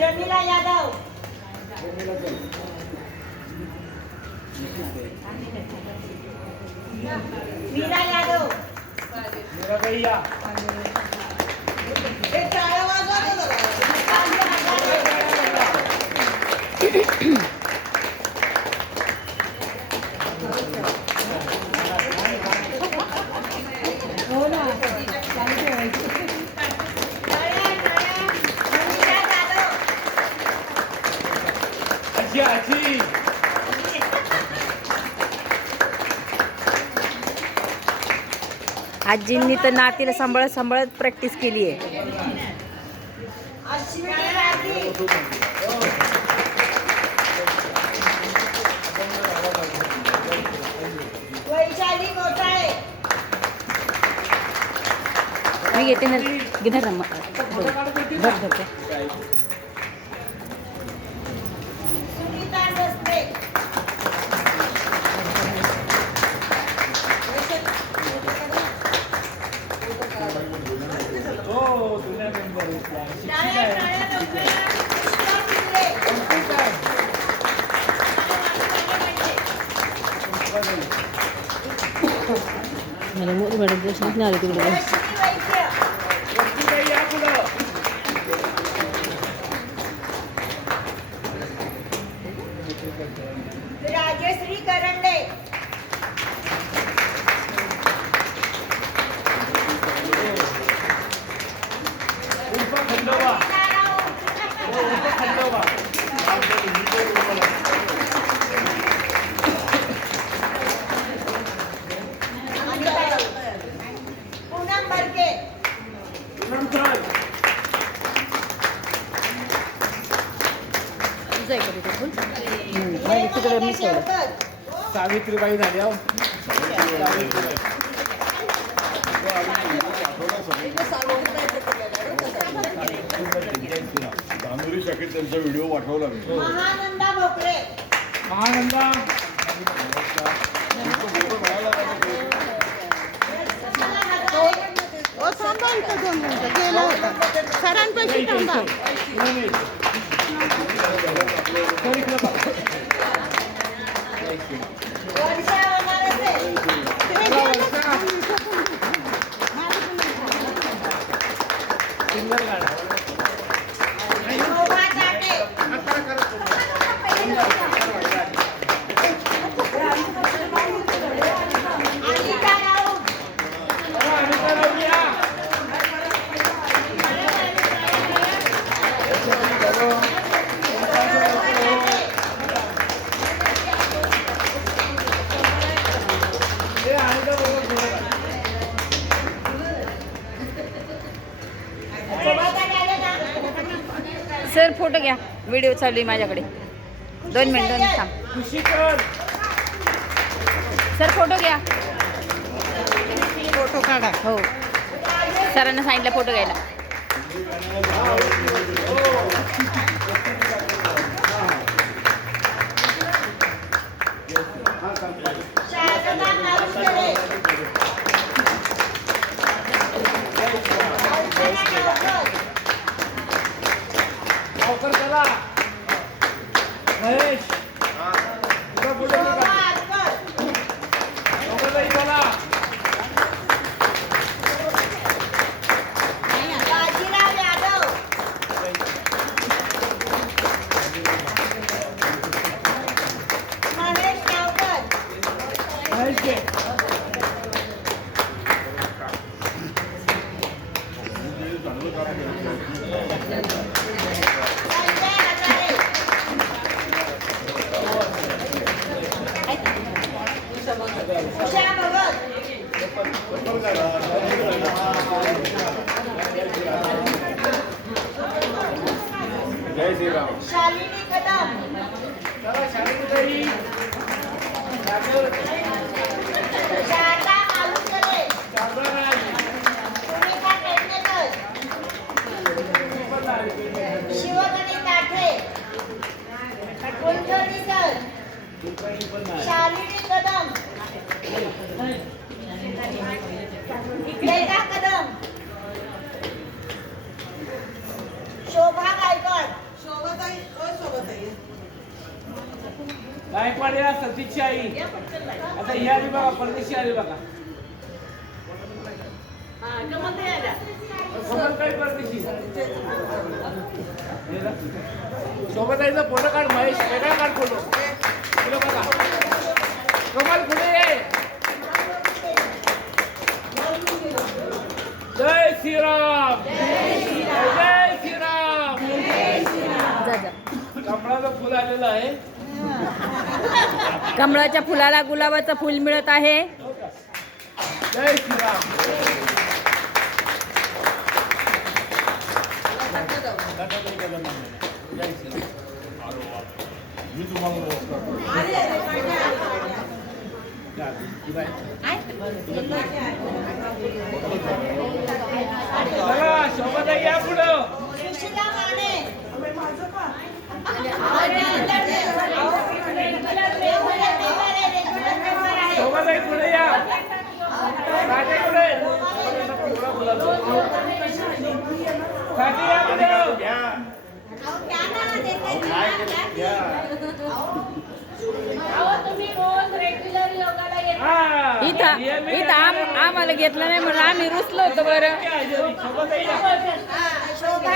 पुढे प्रमिला यादव मीरा यादव मीराबाई या हे टाळ्या वाजवा ना आजींनी तर नातीला सांभाळत सांभाळत प्रॅक्टिस केली आहे मी घेते ना घेणार ना मग. धर சிக்னல் இருக்குது तिकडे हेमलता मिस ठेवलं केळकर. सावित्रीबाई झाली हो. सावित्रीबाई धानुरी शाखेत त्यांचा व्हिडिओ पाठवला मी महानंदा. भोकरे महानंदा थांबा इथं दोन मिनिटं. गेला होता. सरांपाशी थांबा. सिंगल गाडा. फोटो घ्या. व्हिडिओ चालू आहे माझ्याकडे. दोन मिनिट दोन थांब. सर फोटो घ्या. फोटो काढा. हो. सरांना सांगितलं फोटो घ्यायला. 了。गायकवाड या सतीची आई. आता ही आली बघा परदेशी आली बघा. कमल काही परदेशी. सोबत आईचा फोटो काढ महेश वेगळा काढ फोटो. बघा कमल पुढे ये. जय श्रीराम. जय श्रीराम. कमळाचं फुल आलेलं आहे. कमळाच्या फुलाला गुलाबाचं फुल मिळत आहे. जय श्रीराम मी तुम्हाला नमस्कार करतो. चला शोभाताई या पुढं सुशिला माने शोभाताई पुढे या काटे पुढे काटे या पुढे हा. इथं इथं आम आम्हाला घेतलं नाही म्हणून आम्ही रुसलो होतो बरं. शोभा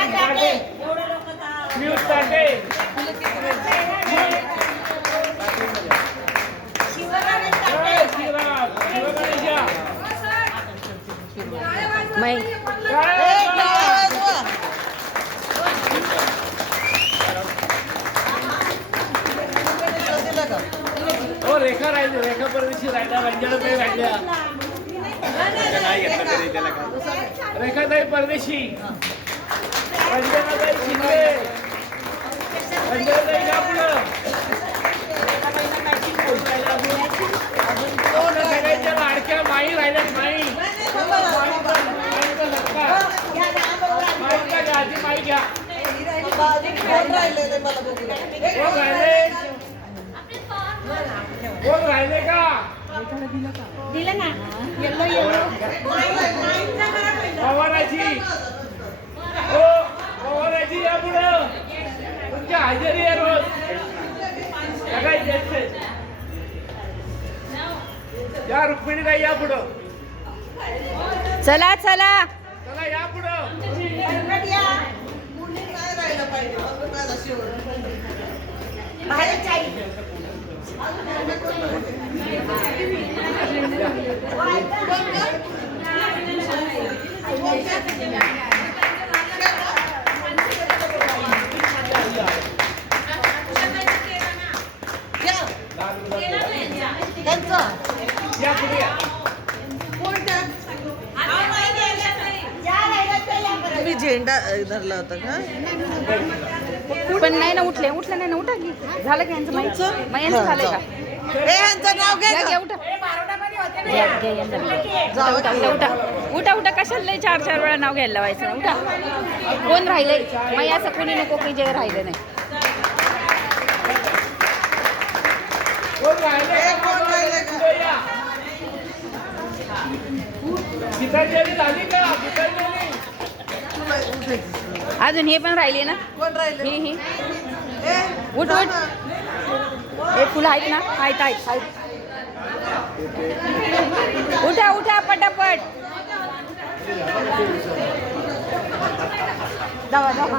काय हो रेखा राहिली रेखा परदेशी राहिल्या रेखाताई परदेशी. रंजनाताई शिंदे रंजनाताई या पुढं दोन सगळ्यांच्या लाडक्या माई राहिल्या माई माईचा माईचा सत्कार. माईचा घ्या आधी माई घ्या कोण राहिले कोण राहिले का? दिलं ना. Yellow yellow. पवाराची हो पवाराची या पुढं. तुमची हजेरी आहे रोज. सगळ्यात जास्त. या रुक्मिणीताई या पुढं. चला चला. बाहेर जाईल या पुढे या या राहिलं तर या परत. तुम्ही झेंडा धरला होता का? पण नाही ना उठले उठले नाही ना उठा की. झालं का यांचं माहिती? मग यांचं झालंय का? ए यांचं नाव घ्या उठा. उठा उठा उठा उठा उठा उठा. कशाला चार चार वेळा नाव घ्यायला लावायचं? ना उठा. कोण राहिलंय? मग असं कोणी नको की जे राहिलं नाही. कोण राहिले ए, कोण राहिले का? झाली अजून हे पण राहिले ना? कोण राहिले? ही ही. ए, उठ उठ. ना. हे फुलं आहेत ना? आहेत आहेत. आहेत उठा उठा पटापट. जावा जावा.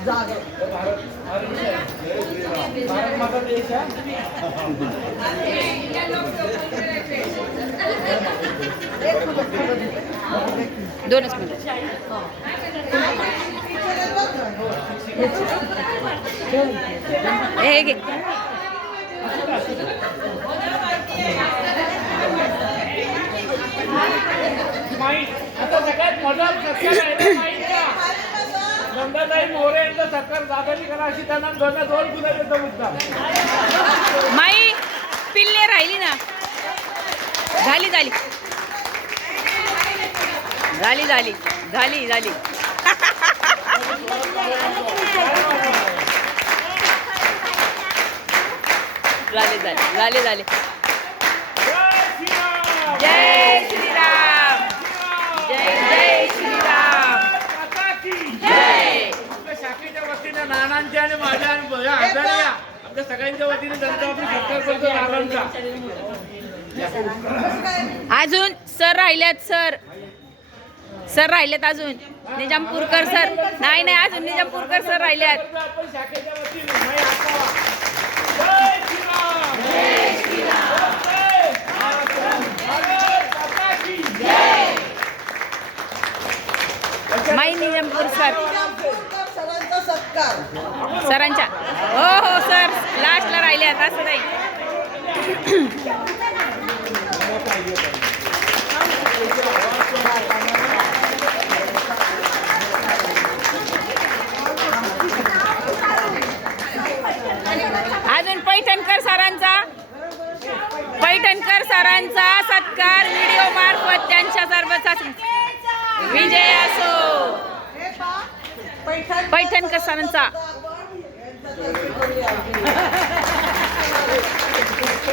कुलकर्णी भारत माझा देश आहे दोनच मिनिट. हे घे. आता सगळ्यात मजा सत्कार आहे ना माईचा नंदाताई मोरे यांचा सत्कार दादाजी करा अशी त्यांना दोन मुद्दा माई पिल्ले राहिली ना. झाली झाली. झाली झाली. झाली झाली. झाले झाले. झाले झाले. जय श्रीराम! जय जय श्रीराम. जय वतीने नानांच्या आणि माझ्या आणि. आमच्या सगळ्यांच्या वतीने जनता आपली सत्कार करतो नानांचा अजून सर राहिल्यात सर. सर राहिलेत अजून. निजामपूरकर सर. नाही नाही अजून निजामपूरकर सर राहिल्यात. आपण शाखेच्या वतीने माई हातावा. जय सरांच्या. हो हो सर. लास्टला राहिल्यात असं नाही. अजून पैठणकर सरांचा. पैठणकर सरांचा सत्कार व्हिडिओ मार्फत त्यांच्या सर्वचा विजय असो. पैठणकर सरांचा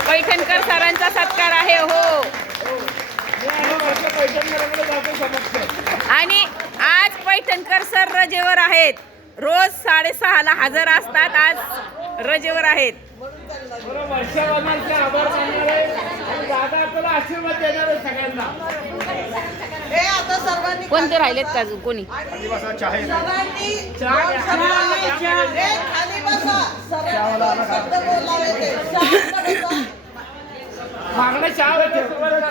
पैठणकर सरांचा सत्कार आहे हो. आणि आणि आज पैठणकर सर रजेवर आहेत. रोज साडेसहाला हजर असतात आज रजेवर आहेत. दादा आपल्याला आशीर्वाद देणार आहे सगळ्यांना. कोणते राहिलेत का अजून? कोणी. मागणं चहा होते.